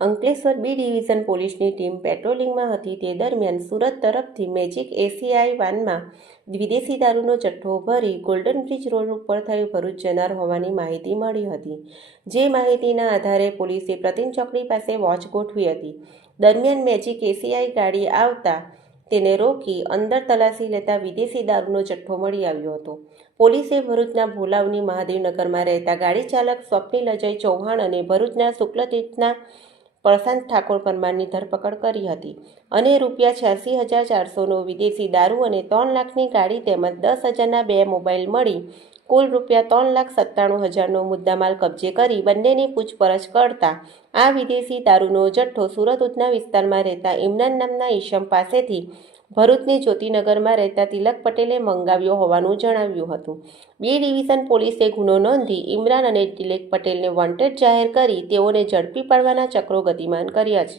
Ankleshwar B division પોલીસની team પેટ્રોલિંગમાં હતી. તે દરમિયાન સુરત તરફથી મેજિક એસીઆઈ વાનમાં વિદેશી દારૂનો જથ્થો ભરી ગોલ્ડન બ્રિજ રોડ ઉપર થયું ભરૂચ જનાર હોવાની માહિતી મળી હતી. જે માહિતીના આધારે પોલીસે પ્રતિમ ચોકડી પાસે વોચ ગોઠવી હતી. દરમિયાન મેજિક એસીઆઈ ગાડી આવતા તેને રોકી અંદર તલાશી લેતા વિદેશી દારૂનો જથ્થો મળી આવ્યો હતો. પોલીસે ભરૂચના ભોલાવની મહાદેવનગરમાં રહેતા ગાડી ચાલક સ્વપ્નિલ અજય ચૌહાણ અને ભરૂચના શુક્લતીર્થના પ્રશાંત ઠાકોર પરમારની ધરપકડ કરી હતી અને રૂપિયા છ્યાસી હજાર ચારસોનો વિદેશી દારૂ અને ત્રણ લાખની ગાડી તેમજ દસ હજારના બે મોબાઈલ મળી કુલ રૂપિયા ત્રણ લાખ સત્તાણું હજારનો મુદ્દામાલ કબજે કરી બંનેની પૂછપરછ કરતા આ વિદેશી દારૂનો જથ્થો સુરત ઉધના વિસ્તારમાં રહેતા ઇમરાન નામના ઈશમ પાસેથી ભરૂચની જ્યોતિનગરમાં રહેતા તિલક પટેલે મંગાવ્યો હોવાનું જણાવ્યું હતું. બી ડિવિઝન પોલીસે ગુનો નોંધી ઇમરાન અને તિલક પટેલને વોન્ટેડ જાહેર કરી તેઓને ઝડપી પાડવાના ચક્રો ગતિમાન કર્યા છે.